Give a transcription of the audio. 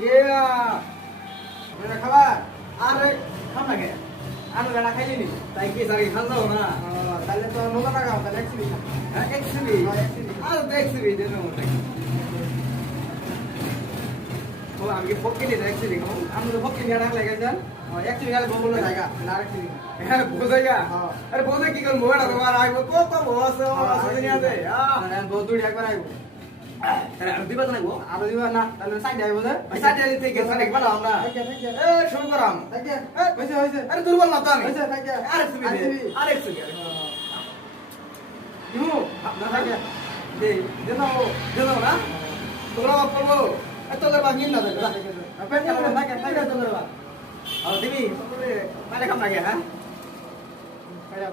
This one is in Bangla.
ইয়া এটা খাবার আরে খাম না কে আর গাড়া খাইলি নি তাই কি সারি খান দাও না তাহলে তো নগদ টাকা তাহলে একচুয়ালি হ্যাঁ এক্সবি আর তো এক্সবি দেন মত ও আমি কি ফকিনি এক্সবি খাও আমি তো ফকিনি গাড়া লাগে যান একচুয়ালি গেলে বলবো জায়গা না একচুয়ালি হ্যাঁ বোঝাইয়া আরে বোঝা কি কর মোড়া তোমার আইবো কত বস আসলে নিয়ে দে বহুত দূর একবার আইবো আরে আর দিবা না গো আরো দিবা না তাহলে সাইড আইবো যে সাইডে দিতে গেছ না একবার আমরা এ শুরু করাম হইছে হইছে আরে দুর্বল না তো আমি হইছে থাকে আরেকটু আরেকটু দিমু না থাকে দে দেনো না তোমরা পড়বো তোদের বাকি না দেবে আপনি কেন থাকে থাকে তোদের বা আর দিবি মানে কাম লাগে হ্যাঁ খাইয়া